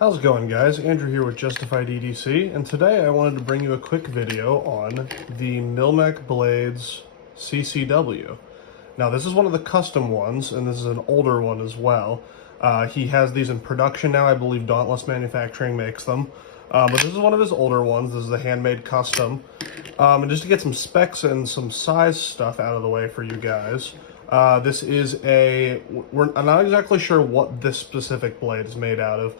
How's it going, guys? Andrew here with Justified EDC, and today I wanted to bring you a quick video on the Milmak Blades CCW. Now, this is one of the custom ones, and this is an older one as well. He has these in production now. I believe Dauntless Manufacturing makes them. But this is one of his older ones. This is the handmade custom. And just to get some specs and some size stuff out of the way for you guys, this is I'm not exactly sure what this specific blade is made out of.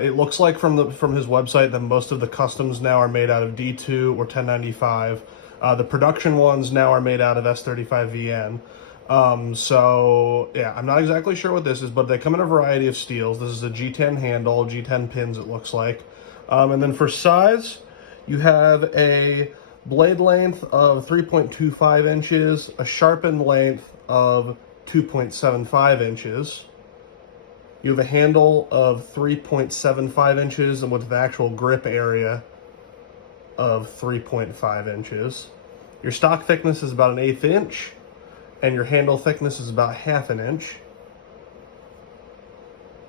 It looks like from his website that most of the customs now are made out of D2 or 1095. The production ones now are made out of S35VN. So yeah, I'm not exactly sure what this is, but they come in a variety of steels. This is a G10 handle, G10 pins it looks like. And then for size, you have a blade length of 3.25 inches, a sharpened length of 2.75 inches. You have a handle of 3.75 inches and with the actual grip area of 3.5 inches. Your stock thickness is about 1/8 inch, and your handle thickness is about 1/2 inch.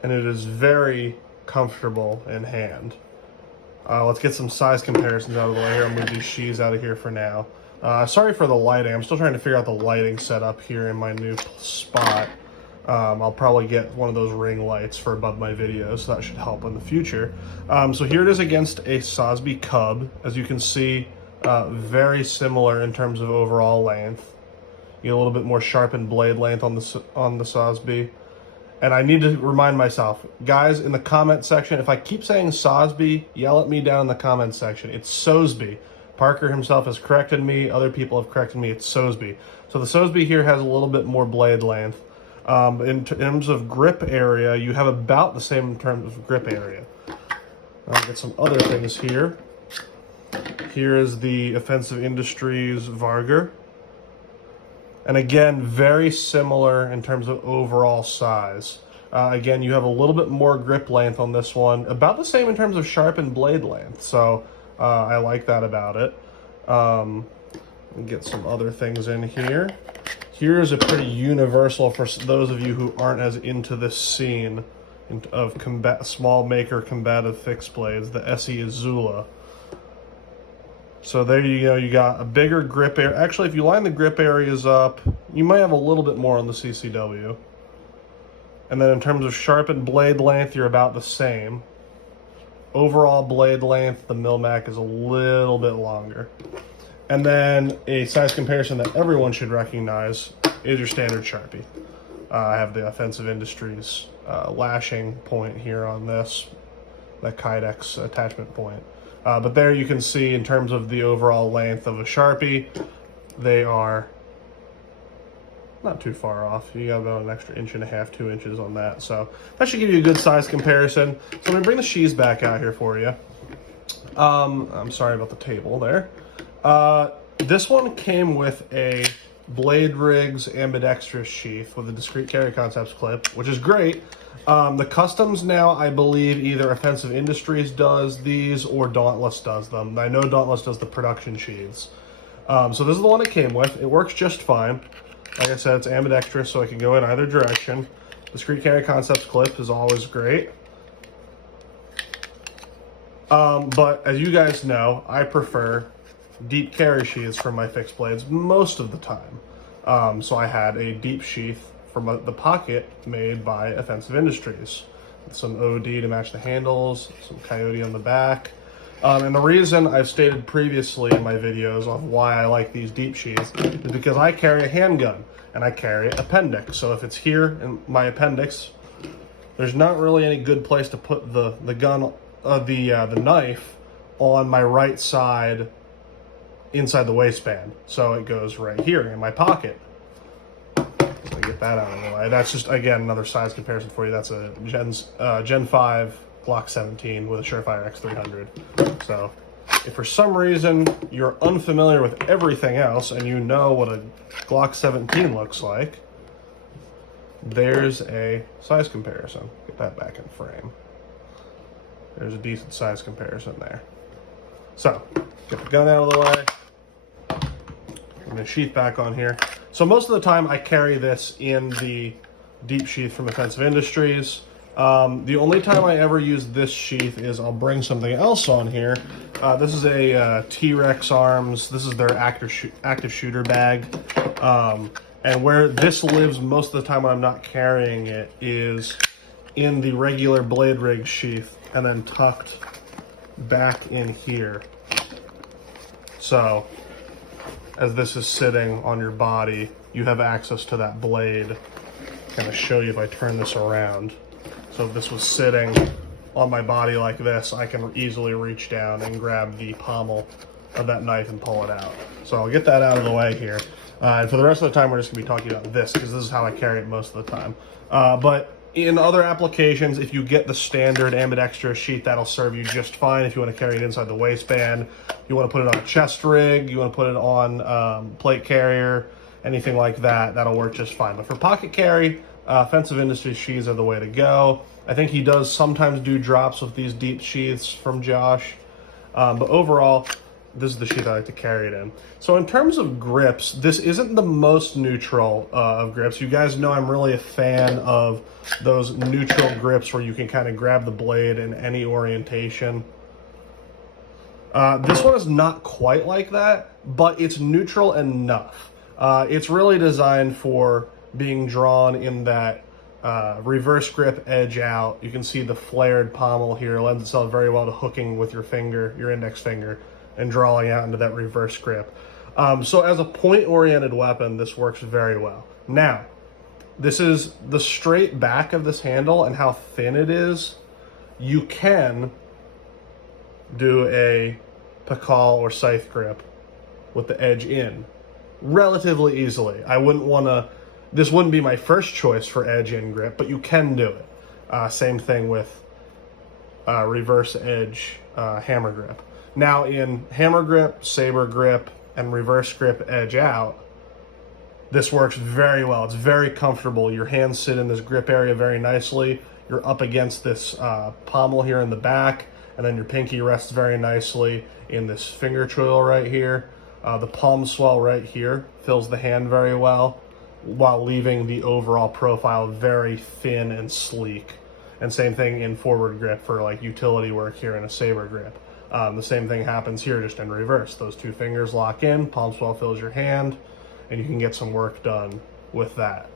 And it is very comfortable in hand. Let's get some size comparisons out of the way here. I'll move these sheaths out of here for now. Sorry for the lighting. I'm still trying to figure out the lighting setup here in my new spot. I'll probably get one of those ring lights for above my videos, so that should help in the future. So here it is against a Sosby Cub. As you can see, very similar in terms of overall length. You get a little bit more sharpened blade length on the Sosby. And I need to remind myself, guys, in the comment section, if I keep saying Sosby, yell at me down in the comment section. It's Sosby. Parker himself has corrected me. Other people have corrected me. It's Sosby. So the Sosby here has a little bit more blade length. In terms of grip area, you have about the same in terms of grip area. I'll get some other things here. Here is the Offensive Industries Varger. And again, very similar in terms of overall size. Again, you have a little bit more grip length on this one. About the same in terms of sharpened blade length. So I like that about it. Get some other things in here. Here's a pretty universal for those of you who aren't as into this scene of small maker combative fixed blades, the SE Azula. So there you go, you got a bigger grip area. Actually, if you line the grip areas up, you might have a little bit more on the CCW. And then in terms of sharpened blade length, you're about the same. Overall blade length, the Milmak is a little bit longer. And then a size comparison that everyone should recognize is your standard Sharpie. I have the Offensive Industries lashing point here on this, the Kydex attachment point. But there you can see in terms of the overall length of a Sharpie, they are not too far off. You got about an extra 1.5 to 2 inches on that. So that should give you a good size comparison. So I'm gonna bring the sheaths back out here for you. I'm sorry about the table there. This one came with a Blade Rigs ambidextrous sheath with a discrete carry concepts clip, which is great. The customs now, I believe either Offensive Industries does these or Dauntless does them. I know Dauntless does the production sheaths. So this is the one it came with. It works just fine. Like I said, it's ambidextrous, so it can go in either direction. Discrete carry concepts clip is always great. But as you guys know, I prefer deep carry sheaths for my fixed blades most of the time. So I had a deep sheath from the pocket made by Offensive Industries. Some OD to match the handles, some coyote on the back. And the reason I've stated previously in my videos of why I like these deep sheaths is because I carry a handgun and I carry appendix. So if it's here in my appendix, there's not really any good place to put the knife on my right side inside the waistband. So it goes right here in my pocket. So get that out of the way. That's just, again, another size comparison for you. That's a Gen 5 Glock 17 with a Surefire X300. So if for some reason you're unfamiliar with everything else and you know what a Glock 17 looks like, there's a size comparison. Get that back in frame. There's a decent size comparison there. So, get the gun out of the way. I'm going to sheath back on here. So most of the time I carry this in the deep sheath from Offensive Industries. The only time I ever use this sheath is I'll bring something else on here. This is a Trex Arms. This is their active shooter bag. And where this lives most of the time when I'm not carrying it is in the regular blade rig sheath and then tucked back in here. So as this is sitting on your body, you have access to that blade. I'm going to show you if I turn this around. So if this was sitting on my body like this, I can easily reach down and grab the pommel of that knife and pull it out. So I'll get that out of the way here. And for the rest of the time, we're just going to be talking about this because this is how I carry it most of the time. But in other applications, if you get the standard ambidextrous sheath, that'll serve you just fine. If you want to carry it inside the waistband, you want to put it on a chest rig, you want to put it on plate carrier, anything like that, that'll work just fine. But for pocket carry, Offensive Industries sheaths are the way to go. I think he does sometimes do drops with these deep sheaths from Josh. But overall, this is the sheath I like to carry it in. So in terms of grips, this isn't the most neutral of grips. You guys know I'm really a fan of those neutral grips where you can kind of grab the blade in any orientation. This one is not quite like that, but it's neutral enough. It's really designed for being drawn in that reverse grip edge out. You can see the flared pommel here lends itself very well to hooking with your finger, your index finger, and drawing out into that reverse grip. So as a point-oriented weapon, this works very well. Now, this is the straight back of this handle and how thin it is. You can do a pakal or scythe grip with the edge in relatively easily. I wouldn't want to, this wouldn't be my first choice for edge in grip, but you can do it. Same thing with reverse edge hammer grip. Now in hammer grip, saber grip, and reverse grip edge out, this works very well. It's very comfortable. Your hands sit in this grip area very nicely. You're up against this pommel here in the back, and then your pinky rests very nicely in this finger choil right here. The palm swell right here fills the hand very well, while leaving the overall profile very thin and sleek. And same thing in forward grip for like utility work here in a saber grip. The same thing happens here, just in reverse. Those two fingers lock in, palm swell fills your hand, and you can get some work done with that.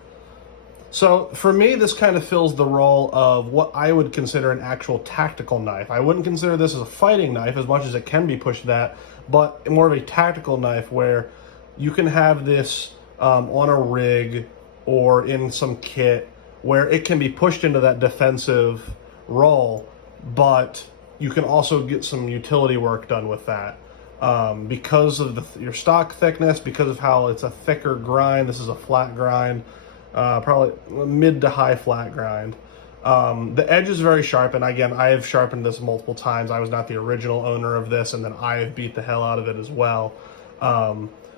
So for me, this kind of fills the role of what I would consider an actual tactical knife. I wouldn't consider this as a fighting knife as much as it can be pushed that, but more of a tactical knife where you can have this on a rig or in some kit where it can be pushed into that defensive role, but you can also get some utility work done with that. Because of your stock thickness, because of how it's a thicker grind, this is a flat grind, probably mid to high flat grind. The edge is very sharp, and again, I have sharpened this multiple times. I was not the original owner of this, and then I have beat the hell out of it as well.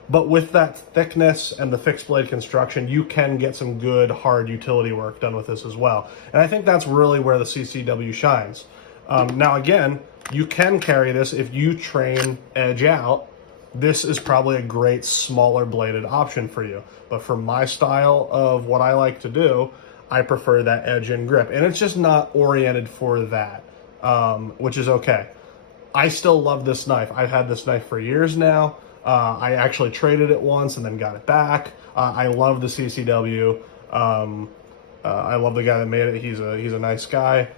But with that thickness and the fixed blade construction, you can get some good hard utility work done with this as well. And I think that's really where the CCW shines. Now again, you can carry this if you train edge out. This is probably a great smaller bladed option for you. But for my style of what I like to do, I prefer that edge in grip. And it's just not oriented for that, which is okay. I still love this knife. I've had this knife for years now. I actually traded it once and then got it back. I love the CCW. I love the guy that made it. He's a nice guy.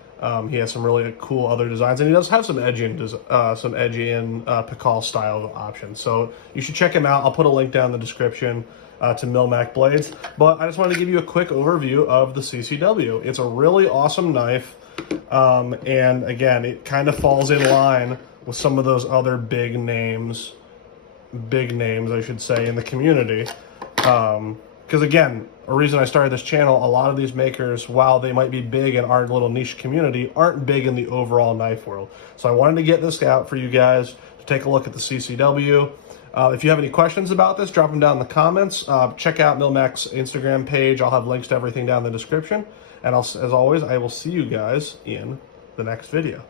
He has some really cool other designs, and he does have some edgy in pakal style options. So you should check him out. I'll put a link down in the description to Milmak Blades. But I just wanted to give you a quick overview of the CCW. It's a really awesome knife, and again, it kind of falls in line with some of those other big names, I should say, in the community. Because again, a reason I started this channel, a lot of these makers, while they might be big in our little niche community, aren't big in the overall knife world. So I wanted to get this out for you guys to take a look at the CCW. If you have any questions about this, drop them down in the comments. Check out Milmak's Instagram page. I'll have links to everything down in the description. And as always, I will see you guys in the next video.